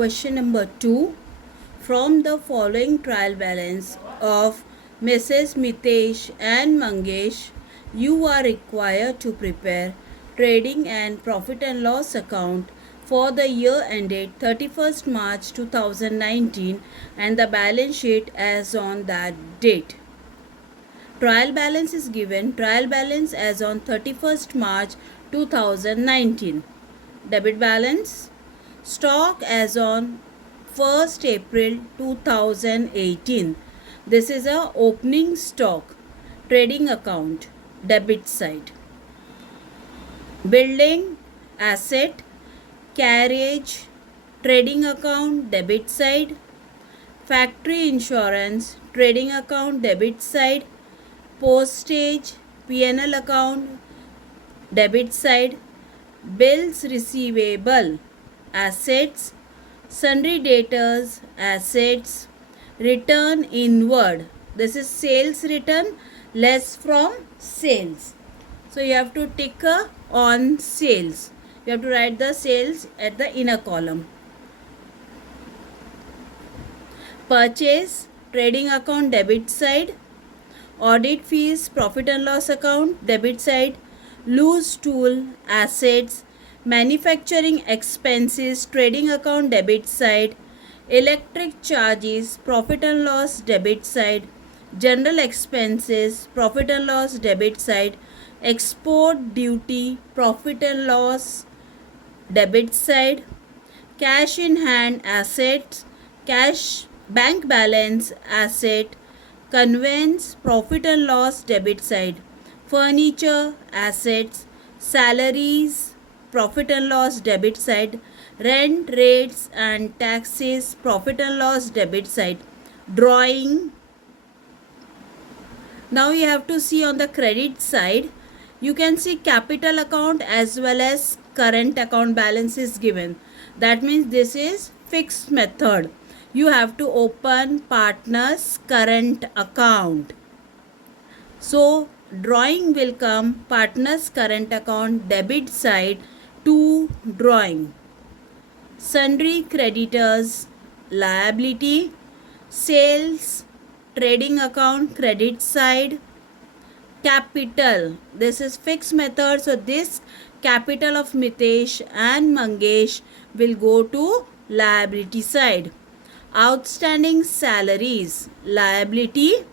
Question number 2. From the following trial balance of Mrs. Mitesh and Mangesh, you are required to prepare trading and profit and loss account for the year ended 31st March 2019 and the balance sheet as on that date. Trial balance is given. Trial balance as on 31st March 2019. Debit balance. Stock as on 1st April 2018. This is a opening stock. Trading account. Debit side. Building. Asset. Carriage. Trading account. Debit side. Factory insurance. Trading account. Debit side. Postage, P&L account, debit side. Bills receivable, assets. Sundry debtors, assets. Return inward, this is sales return less from sales. So you have to tick on sales. You have to write the sales at the inner column. Purchase, trading account, debit side. Audit fees, profit and loss account, debit side. Loose tool, assets. Manufacturing expenses, trading account, debit side. Electric charges, profit and loss, debit side. General expenses, profit and loss, debit side. Export duty, profit and loss, debit side. Cash in hand, assets. Cash, bank balance, asset. Conveyance, profit and loss, debit side. Furniture, assets. Salaries, profit and loss, debit side. Rent, rates and taxes, profit and loss, debit side. Drawing. Now you have to see on the credit side. You can see capital account as well as current account balance is given. That means this is fixed method. You have to open partner's current account. So drawing will come partner's current account, debit side to drawing. Sundry creditors, liability. Sales, trading account, credit side. Capital, this is fixed method, so this capital of Mitesh and Mangesh will go to liability side. Outstanding salaries, liability.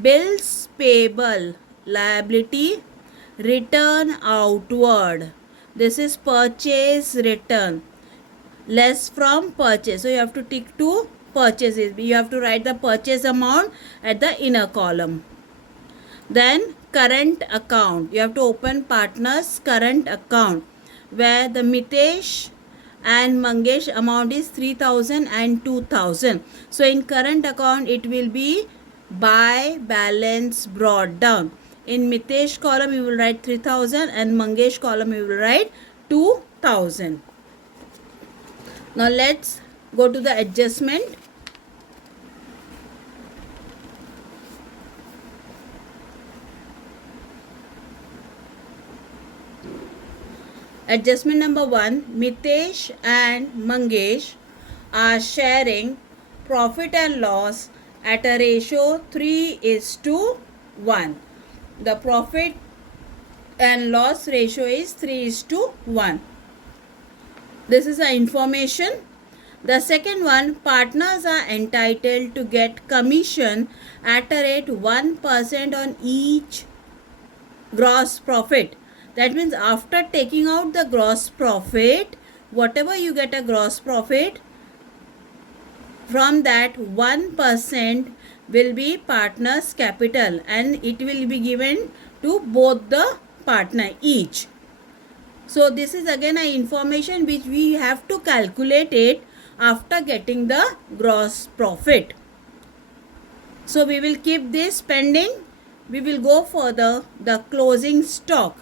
Bills payable, liability. Return outward, this is purchase return less from purchase, so you have to tick to purchases. You have to write the purchase amount at the inner column. Then current account, you have to open partner's current account where the Mitesh and Mangesh amount is 3,000 and 2,000. So in current account it will be by balance brought down. In Mitesh column you will write 3,000 and Mangesh column you will write 2,000. Now let's go to the adjustment. Adjustment number 1. Mitesh and Mangesh are sharing profit and loss at a ratio 3:1. The profit and loss ratio is 3:1. This is the information. The second one, partners are entitled to get commission at a rate 1% on each gross profit. That means after taking out the gross profit, whatever you get a gross profit, from that 1% will be partner's capital and it will be given to both the partner each. So this is again an information which we have to calculate it after getting the gross profit. So we will keep this pending. We will go further. The closing stock.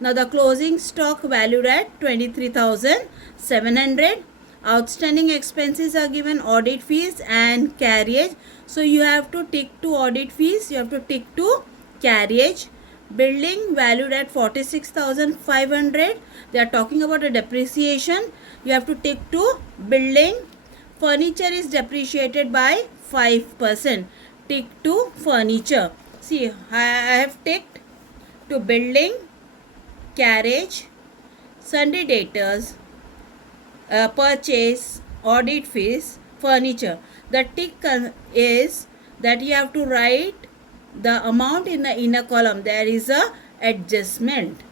Now the closing stock valued at 23,700. Outstanding expenses are given, audit fees and carriage. So you have to tick to audit fees. You have to tick to carriage. Building valued at 46,500. They are talking about a depreciation. You have to tick to building. Furniture is depreciated by 5%. Tick to furniture. See, I have ticked to building, carriage, sundry debtors, purchase, audit fees, furniture. The tick is that you have to write the amount in the inner column. There is a adjustment.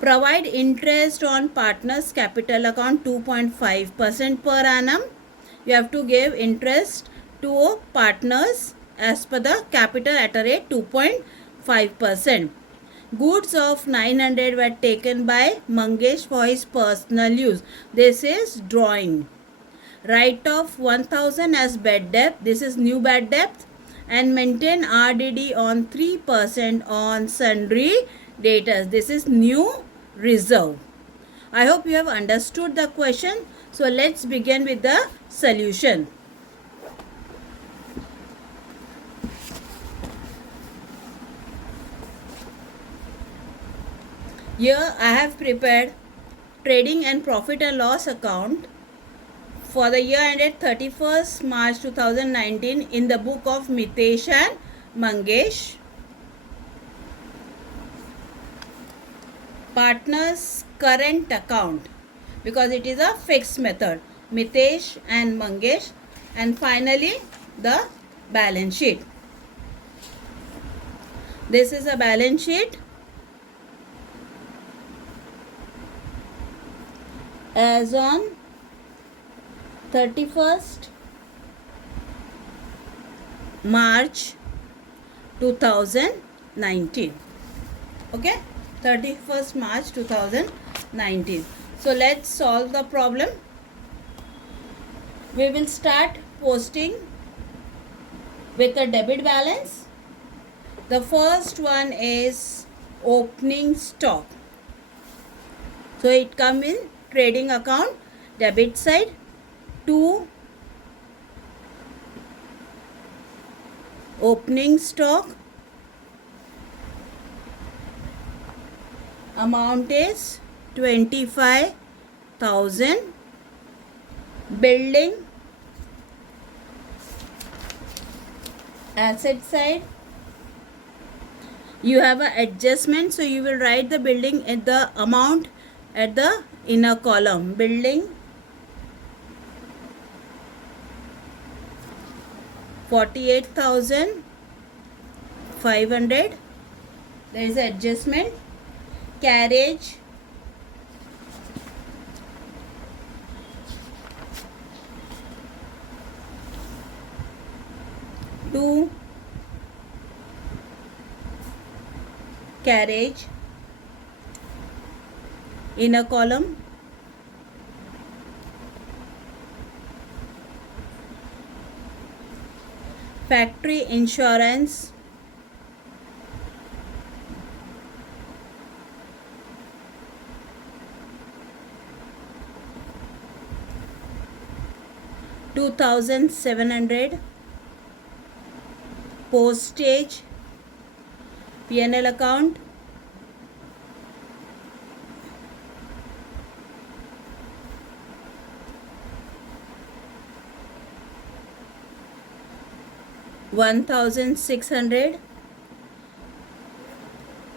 Provide interest on partners capital account 2.5% per annum. You have to give interest to partners as per the capital at a rate 2.5%. Goods of 900 were taken by Mangesh for his personal use. This is drawing. Write off 1000 as bad debt. This is new bad debt. And maintain RDD on 3% on sundry debtors. This is new reserve. I hope you have understood the question. So let's begin with the solution. Here I have prepared trading and profit and loss account for the year ended 31st March 2019 in the book of Mitesh and Mangesh. Partners current account, because it is a fixed method. Mitesh and Mangesh. And finally the balance sheet. This is a balance sheet as on 31st March 2019. Okay, 31st March 2019. So let's solve the problem. We will start posting with a debit balance. The first one is opening stock. So it comes in trading account, debit side, to opening stock. Amount is 25,000. Building, asset side, you have an adjustment, so you will write the building at the amount at the inner column. Building 48,500. There is an adjustment. Carriage, to carriage, inner column. Factory insurance, $2,700. Postage, P&L account, $1,600.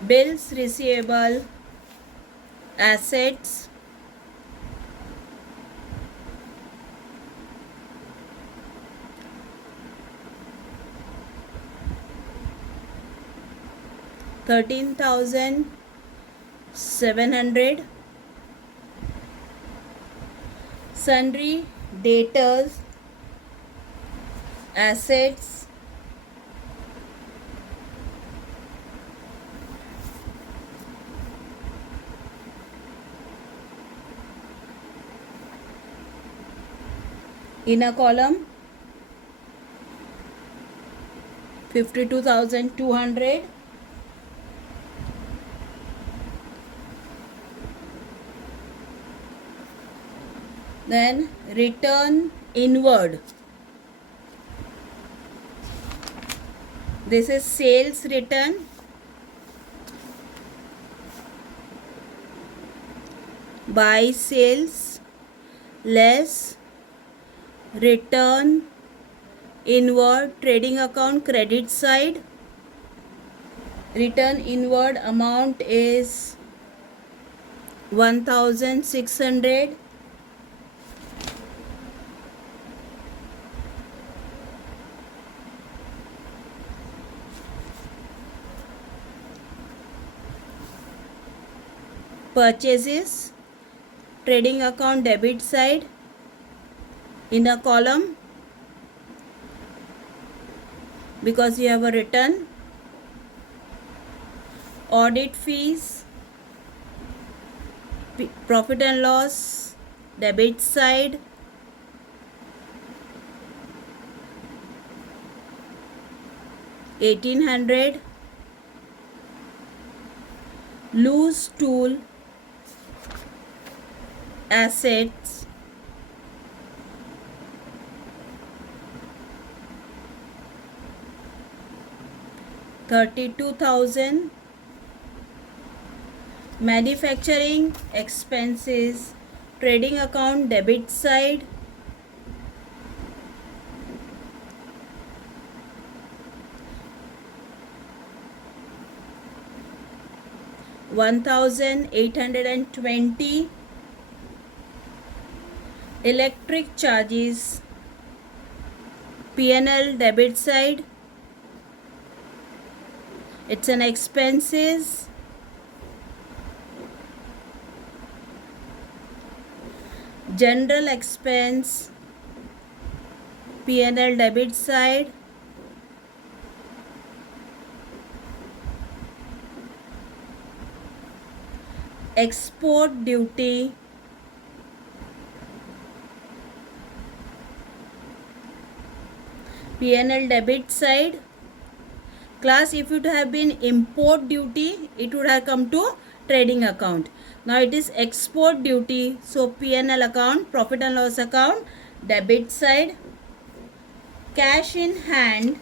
Bills receivable, assets, $13,700. Sundry debtors, assets, inner column 52,200. Then return inward, This is sales return. Buy sales less return inward trading account credit side. Return inward amount is 1600. Purchases trading account debit side in a column because you have a return. Audit fees, profit and loss debit side. $1800. Loose tool assets, $32,000. Manufacturing expenses trading account debit side, $1,820. Electric charges P&L debit side, it's an expenses. General expense P&L debit side, export duty P&L debit side. Class, if it have been import duty, it would have come to trading account. Now it is export duty, so P&L account, profit and loss account, debit side. Cash in hand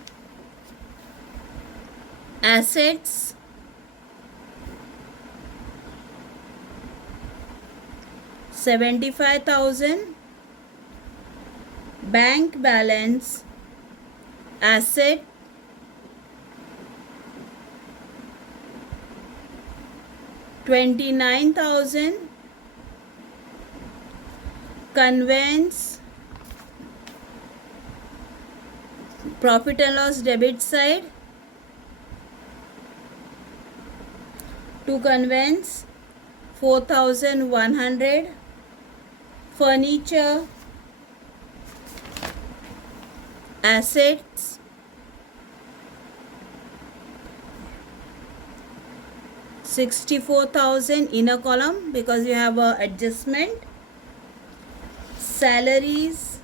assets, $75,000. Bank balance asset, $29,000. Conveyance profit and loss debit side, to conveyance 4,100. Furniture assets, 64,000 in a column because you have a adjustment. Salaries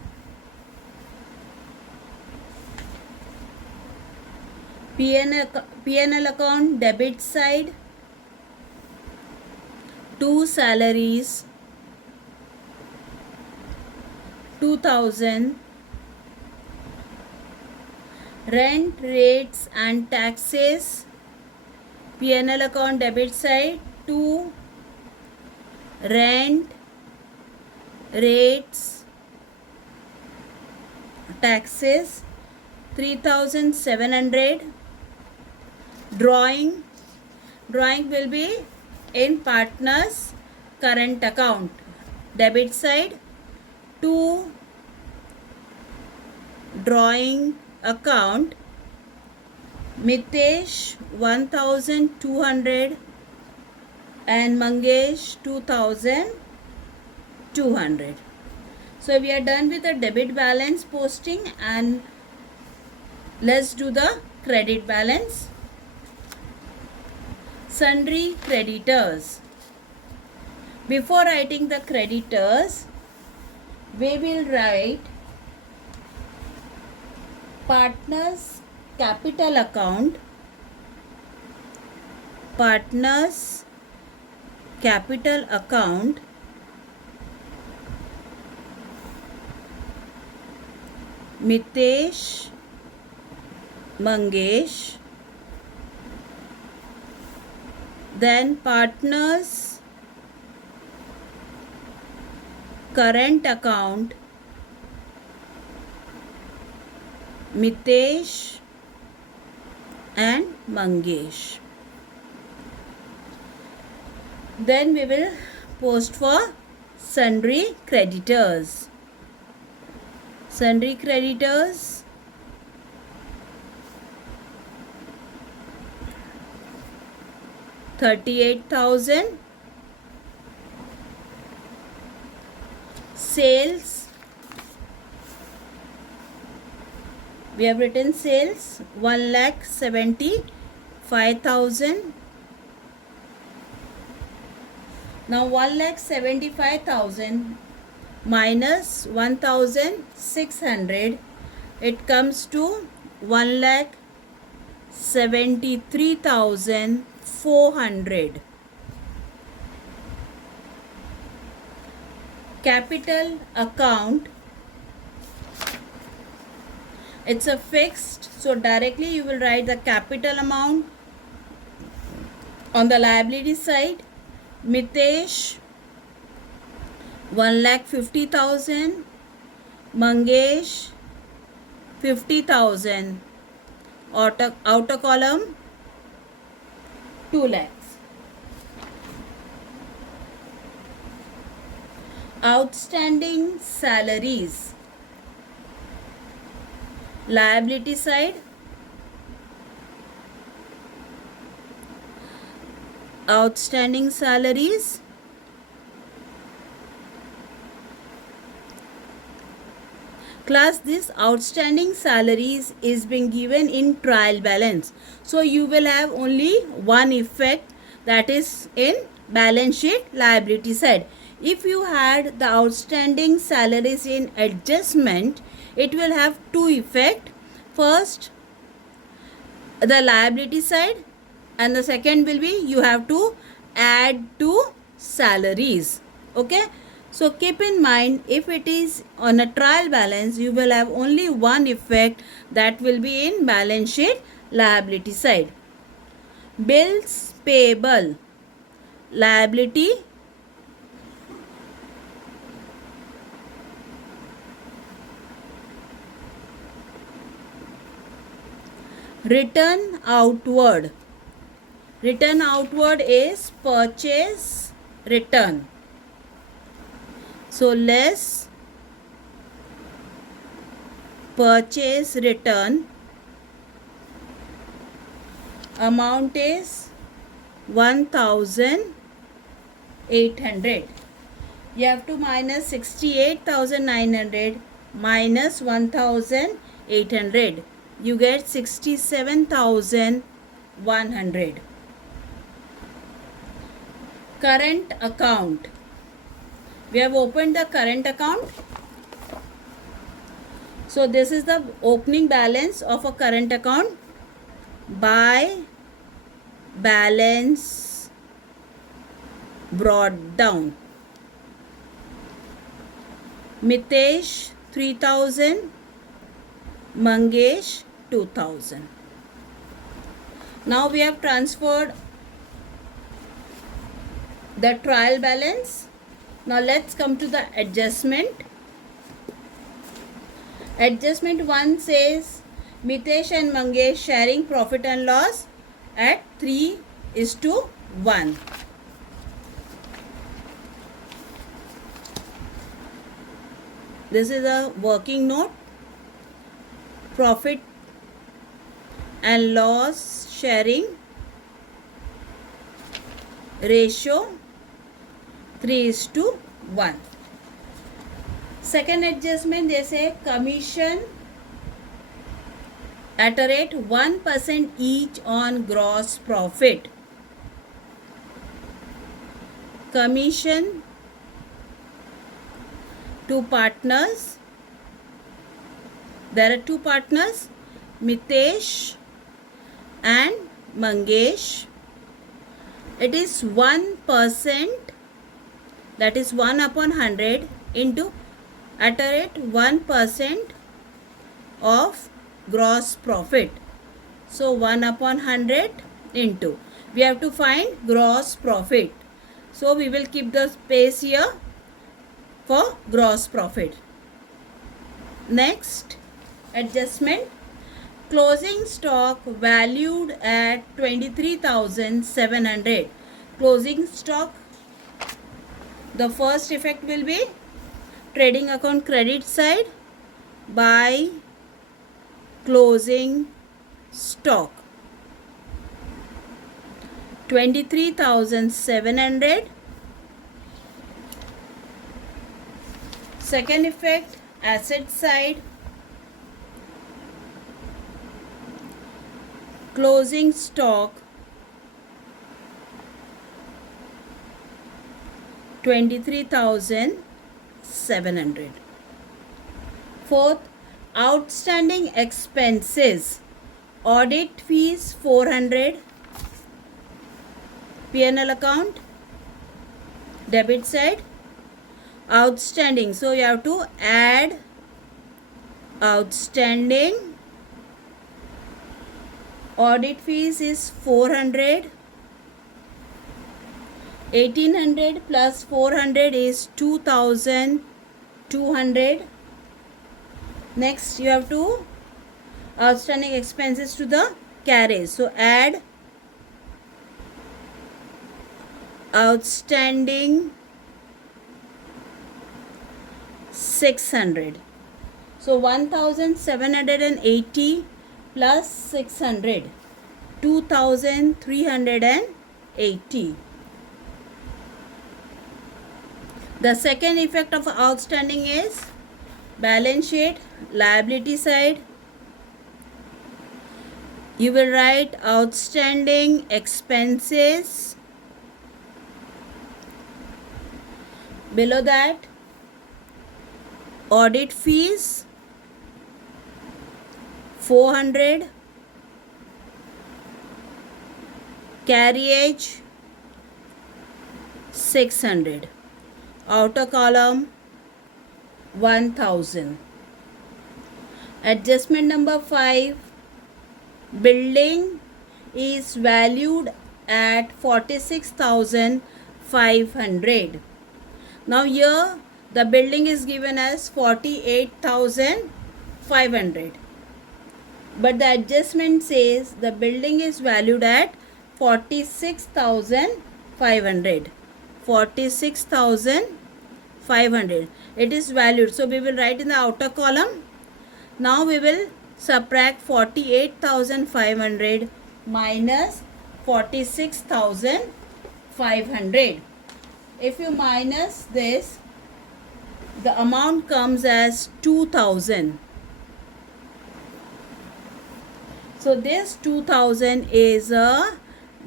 P&L account debit side, 2 salaries, 2,000. Rent, rates and taxes P&L account debit side, 2 rent, rates, taxes, 3,700. Drawing will be in partners current account debit side, 2 drawing account Mitesh 1,200 and Mangesh 2,200. So we are done with the debit balance posting, and let's do the credit balance. Sundry creditors. Before writing the creditors, we will write partners capital account, partners capital account, Mitesh Mangesh. Then partners current account Mitesh and Mangesh. Then we will post for sundry creditors. Sundry creditors, $38,000. Sales, we have written sales, 1,75,000. Now 1,75,000 minus 1,600, it comes to 1,73,400. Capital account, it's a fixed, so directly you will write the capital amount on the liability side. Mitesh, 1,50,000. Mangesh, 50,000. Outer column, 2 lakhs. Outstanding salaries, liability side, outstanding salaries, class, this outstanding salaries is being given in trial balance, so you will have only one effect, that is in balance sheet liability side. If you had the outstanding salaries in adjustment, it will have two effect. First, the liability side, and the second will be you have to add to salaries. Okay, so keep in mind, if it is on a trial balance, you will have only one effect, that will be in balance sheet liability side. Bills payable, liability, return outward. Return outward is purchase return. So less purchase return, amount is 1,800. You have to minus 68,900 minus 1,800. You get 67,100. Current account. We have opened the current account. So this is the opening balance of a current account by balance brought down. Mitesh 3,000, Mangesh 2,000. Now we have transferred the trial balance. Now let's come to the adjustment. Adjustment 1 says Mitesh and Mangesh sharing profit and loss at 3:1. This is a working note. Profit and loss sharing ratio 3:1. Second adjustment, they say commission at a rate 1% each on gross profit. Commission to partners. There are two partners, Mitesh and Mangesh. It is 1%, that is 1/100 into at a rate 1% of gross profit. So 1 upon 100 into. We have to find gross profit. So we will keep the space here for gross profit. Next adjustment. Closing stock valued at 23,700. Closing stock, the first effect will be trading account credit side by closing stock 23,700. Second effect, asset side, closing stock 23,700. Fourth, outstanding expenses, audit fees 400, P&L account, debit side, outstanding. So you have to add outstanding. Audit fees is 400. 1800 plus 400 is 2200. Next you have to outstanding expenses to the carriage. So add outstanding 600. So 1780 plus 600, 2380. The second effect of outstanding is balance sheet, liability side. You will write outstanding expenses. Below that, audit fees 400, carriage 600, outer column 1000. Adjustment number 5, building is valued at 46,500. Now here the building is given as 48,500, but the adjustment says the building is valued at 46,500. 46,500. It is valued. So we will write in the outer column. Now we will subtract 48,500 minus 46,500. If you minus this, the amount comes as 2,000. So this 2,000 is a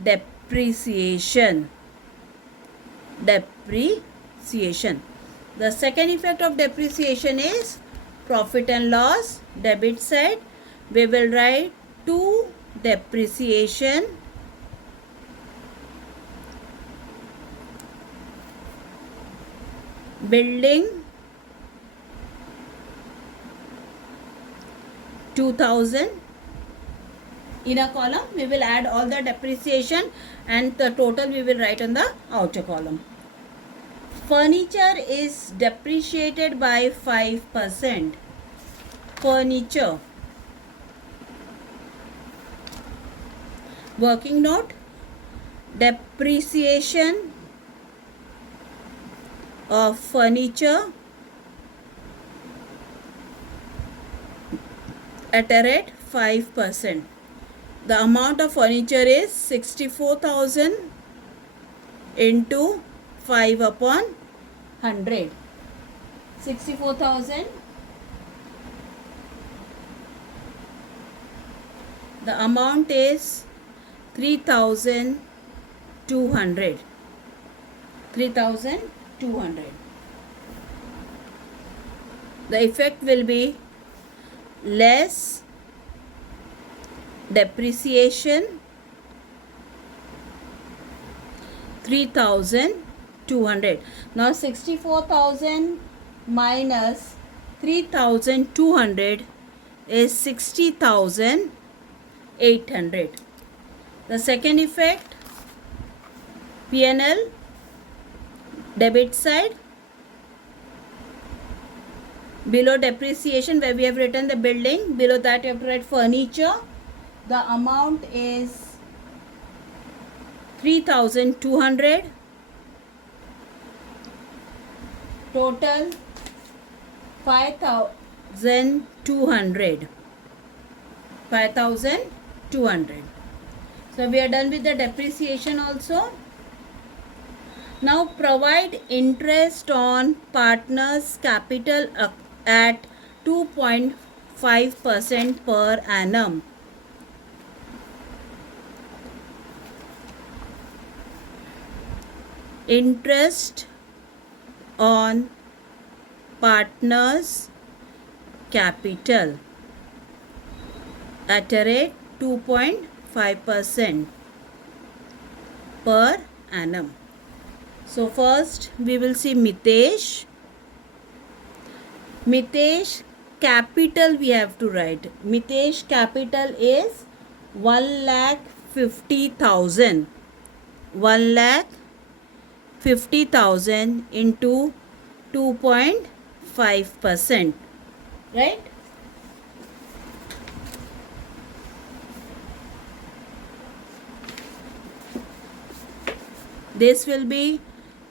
depreciation. Depreciation. The second effect of depreciation is profit and loss, debit side. We will write 2 depreciation building 2,000. In a column we will add all the depreciation and the total we will write on the outer column. Furniture is depreciated by 5%. Furniture. Working note, depreciation of furniture at a rate 5%. The amount of furniture is 64,000 into 5 upon 100. 64,000. The amount is 3,200. 3,200. The effect will be less depreciation 3,200. Now 64,000 minus 3,200 is 60,000 800. The second effect, P&L debit side, below depreciation where we have written the building, below that you have to write furniture. The amount is 3,200. Total 5,200. 5,200. So we are done with the depreciation also. Now provide interest on partners' capital at 2.5% per annum. Interest on partners' capital at a rate 2.5% per annum. So first we will see Mitesh. Mitesh capital we have to write. Mitesh capital is 1,50,000. 1,50,000 into 2.5%. Right? This will be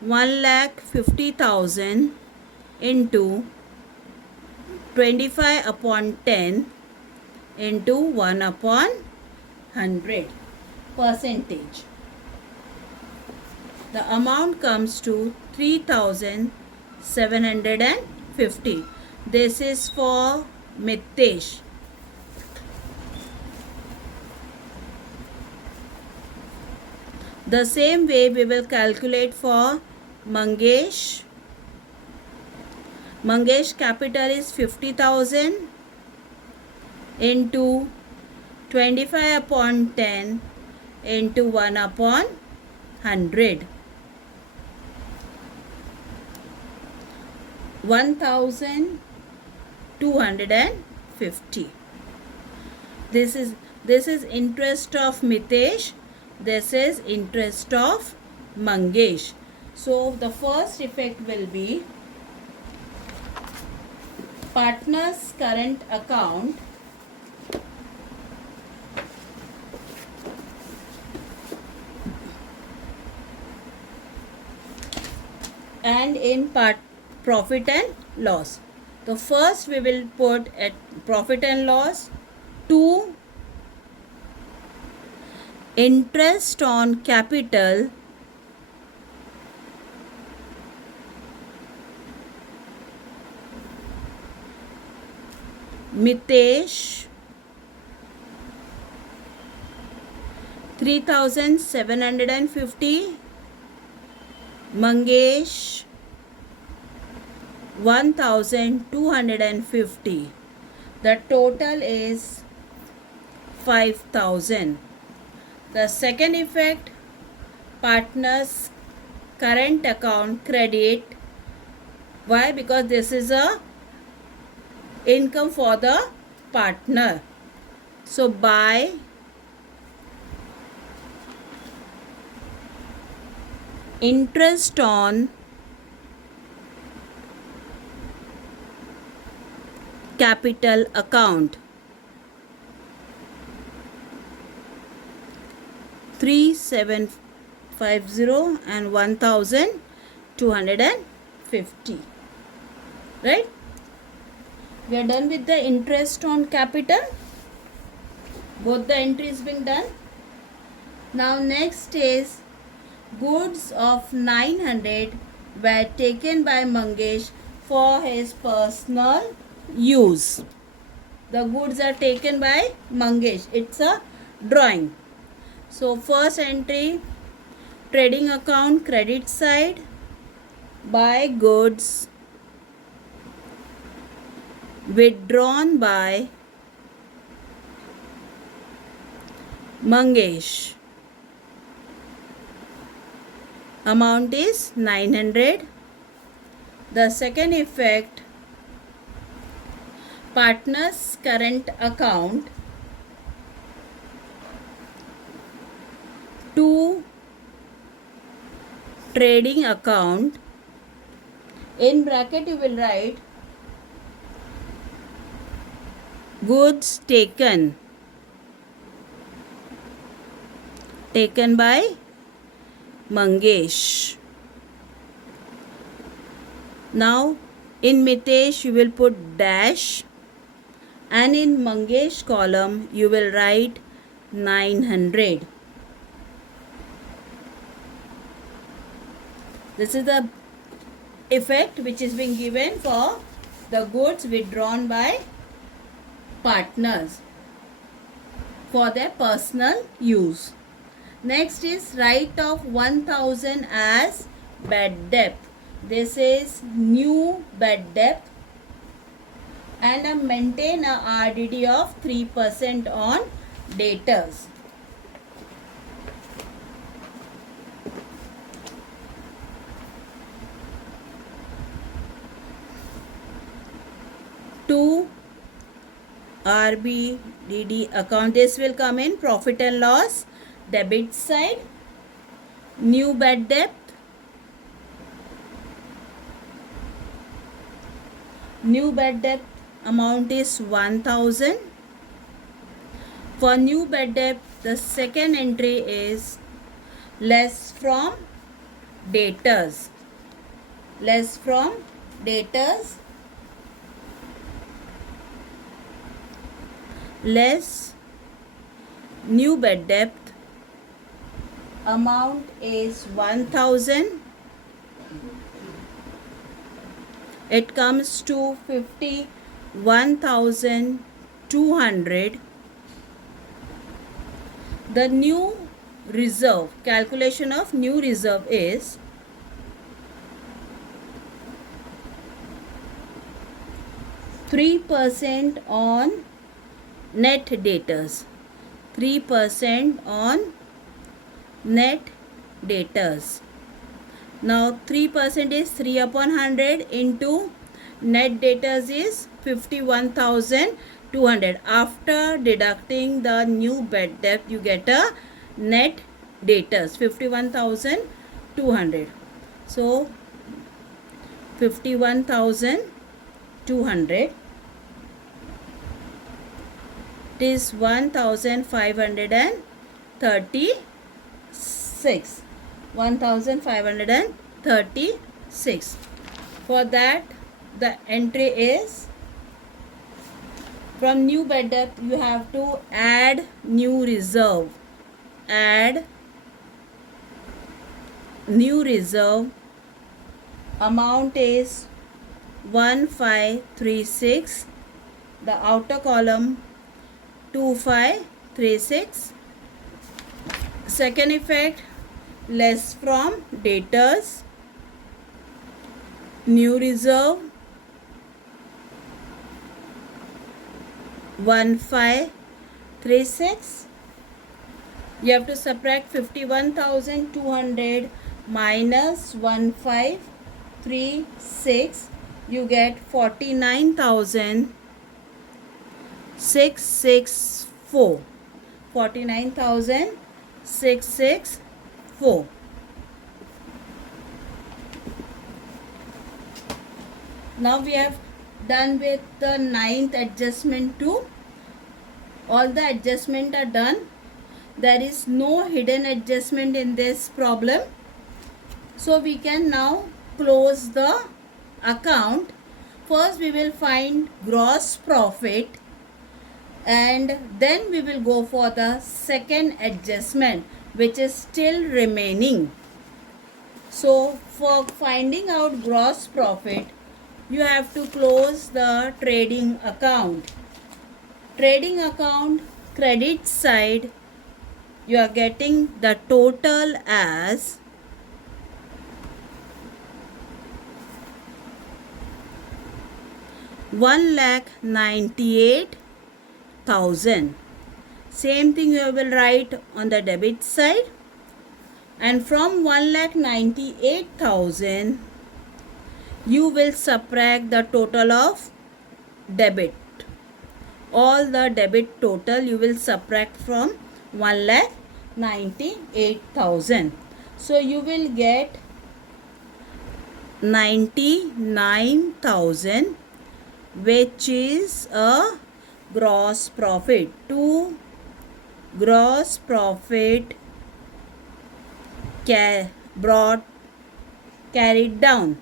1,50,000 into 25 upon 10 into 1 upon 100 percentage. The amount comes to 3,750. This is for Mitesh. The same way we will calculate for Mangesh. Mangesh capital is 50,000 into 25 upon 10 into 1 upon 100. 1,250. This is interest of Mitesh. This is interest of Mangesh. So the first effect will be partner's current account and in profit and loss. The first we will put at profit and loss 2 interest on capital Mitesh 3,750, Mangesh 1,250. The total is 5,000. The second effect, partners current account credit. Why? Because this is a income for the partner. So by interest on capital account 3,750 and 1,250. Right? We are done with the interest on capital. Both the entries being done. Now next is goods of 900 were taken by Mangesh for his personal use. The goods are taken by Mangesh. It's a drawing. So first entry, trading account credit side, buy goods withdrawn by Mangesh. Amount is 900. The second effect, partner's current account to trading account. In bracket you will write goods taken by Mangesh. Now in Mitesh you will put dash, and in Mangesh column you will write 900. This is the effect which is being given for the goods withdrawn by partners for their personal use. Next is write off 1000 as bad debt. This is new bad debt, and maintain a RDD of 3% on debtors. To RBDD account, this will come in profit and loss debit side. New bad debt, amount is 1000. For new bad debt, the second entry is less from debtors. Less new bad debt, amount is 1000. It comes to 51,200. The new reserve, calculation of new reserve is 3% on net debtors. 3% on net debtors. Now 3% is 3 upon 100 into net debtors is 51,200. After deducting the new bad debt, you get a net debtors 51,200. So 51,200. It is 1,536. 1,536. For that, the entry is from new bad debt you have to add new reserve. Add new reserve, amount is 1536. The outer column 2536. Second effect, less from debtors, new reserve 1536. You have to subtract 51,200 minus 1536. You get 49,664. 49,664. Now we have done with the ninth adjustment too. All the adjustment are done. There is no hidden adjustment in this problem. So we can now close the account. First we will find gross profit, and then we will go for the second adjustment which is still remaining. So for finding out gross profit, you have to close the trading account. Trading account credit side, you are getting the total as 1,98,000. Same thing you will write on the debit side, and from 1,98,000 you will subtract the total of debit. All the debit total you will subtract from 98,000. So you will get 99,000, which is a gross profit. To gross profit carried down,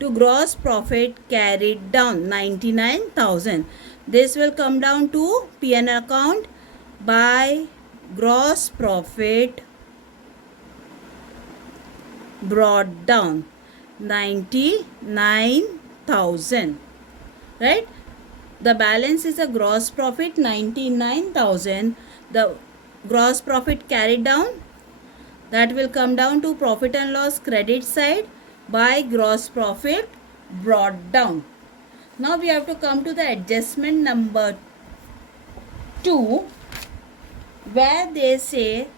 to gross profit carried down 99,000. This will come down to P&L account by gross profit brought down 99,000, right? The balance is a gross profit 99,000. The gross profit carried down, that will come down to profit and loss credit side by gross profit brought down. Now we have to come to the adjustment number 2, where they say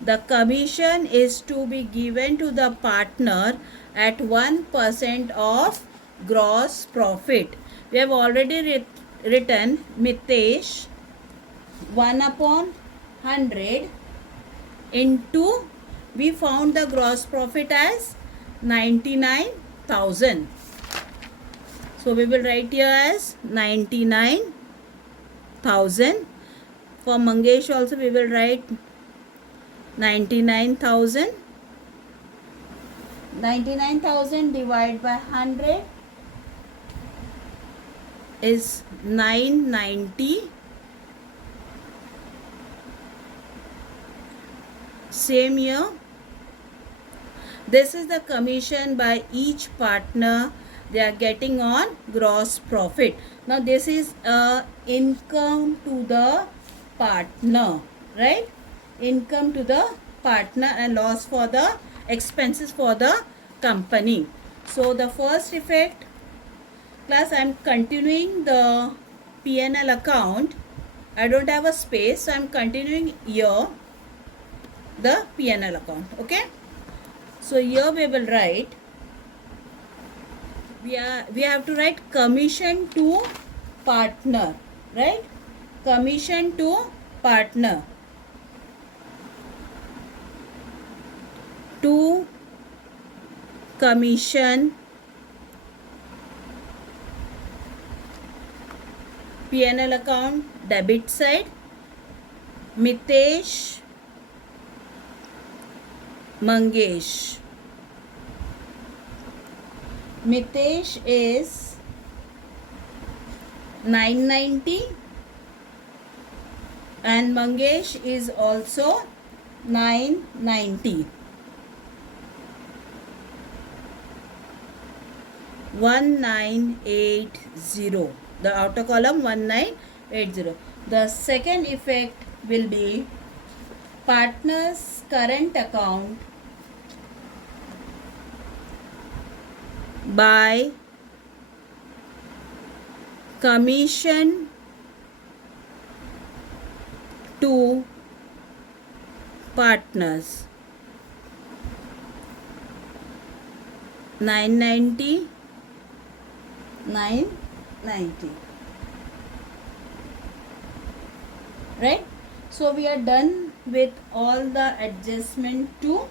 the commission is to be given to the partner at 1% of gross profit. We have already written Mitesh 1/100 into, we found the gross profit as 99,000. So we will write here as 99,000. For Mangesh also we will write 99,000. 99,000 divided by 100 is 990. Same here. This is the commission by each partner they are getting on gross profit. Now this is income to the partner, right? Income to the partner and loss for the expenses for the company. So the first effect, class, I am continuing the P&L account. I don't have a space, so I am continuing here the P&L account. Okay, so here we will write, we have to write commission to partner, right? Commission to partner, to commission P&L account debit side, Mitesh, Mangesh. Mitesh is 990 and Mangesh is also 990. 1980. The outer column 1980. The second effect will be partner's current account by commission to partners. 990. Right? So we are done with all the adjustment too.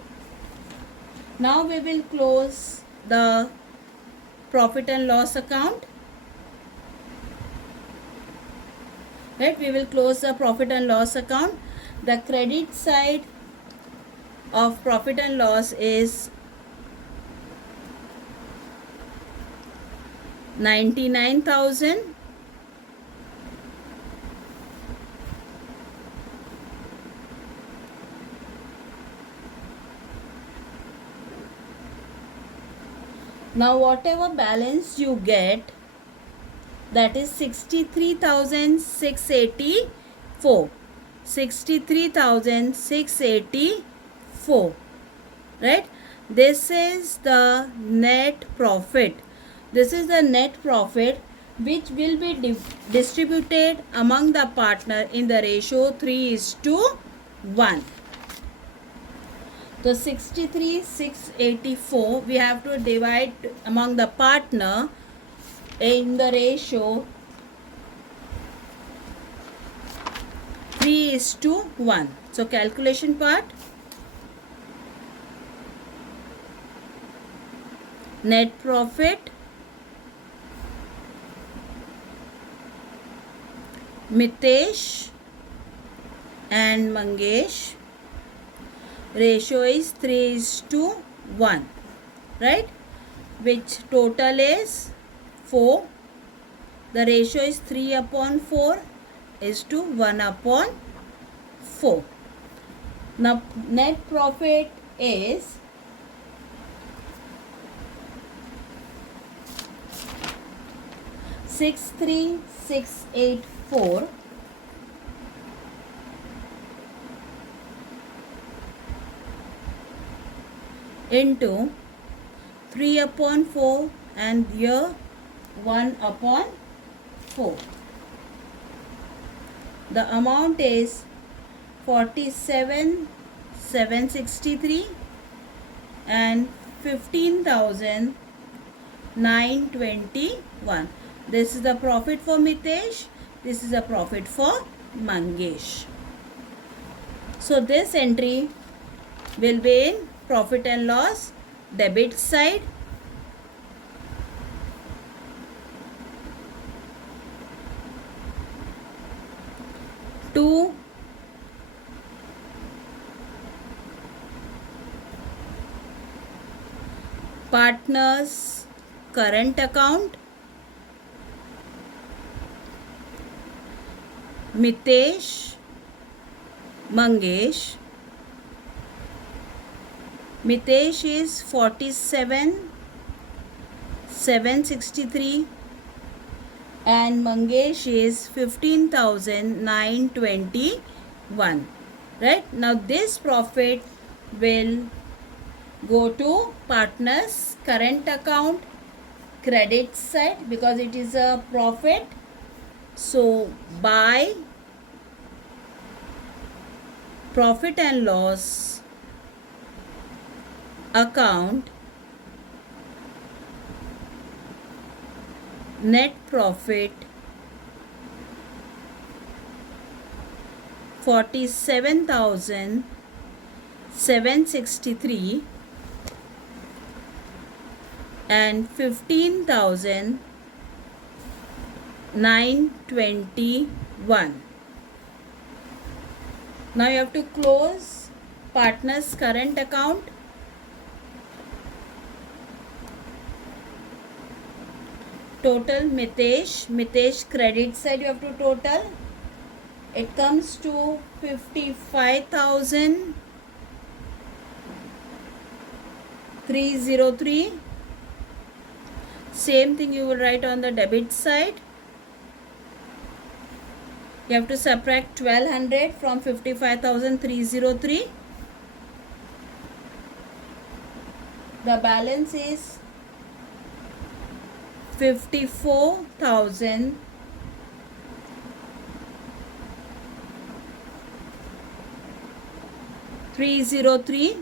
Now we will close the profit and loss account. Right? We will close the profit and loss account. The credit side of profit and loss is 99,000. Now whatever balance you get, that is 63,684. 63,684. Right? This is the net profit. This is the net profit which will be distributed among the partner in the ratio 3:1. So 63,684 we have to divide among the partner in the ratio 3:1. So calculation part. Net profit, Mitesh and Mangesh, ratio is 3:1, right? Which total is 4. The ratio is 3/4 is to 1/4. Now net profit is 63684 into 3/4 and here 1/4. The amount is 47,763 and 15,921. This is the profit for Mitesh. This is the profit for Mangesh. So this entry will be in profit and loss debit side. To partners current account, Mitesh, Mangesh. Mitesh is 47,763 and Mangesh is 15,921. Right? Now this profit will go to partners current account credit side because it is a profit. So by profit and loss account, net profit 47,763 and 15,921. Now you have to close partners current account. Total Mitesh credit side you have to total. It comes to 55,303. Same thing you will write on the debit side. You have to subtract 1200 from 55,303. The balance is 54,303.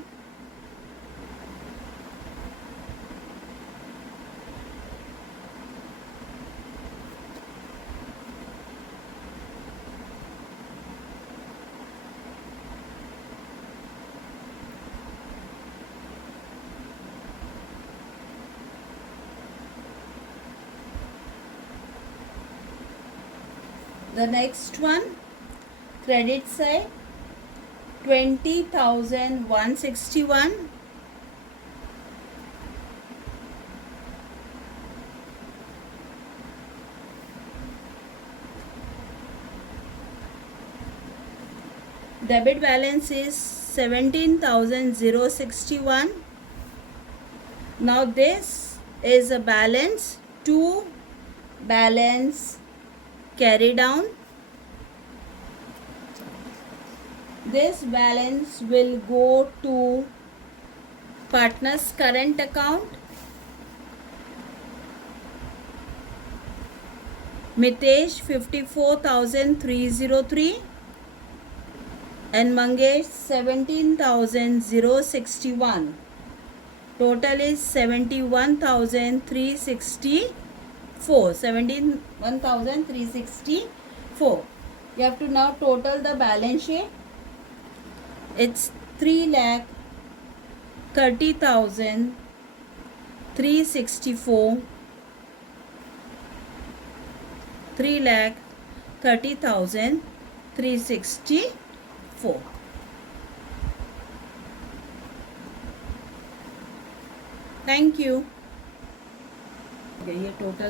The next one, credit side, 20,161. Debit balance is 17,061. Now this is a balance to balance carry down. This balance will go to partners current account. Mitesh 54,303 and Mangesh 17,061. Total is 71,364. You have to now total the balance sheet. It's 3,30,364. 3,30,364. Thank you. ये total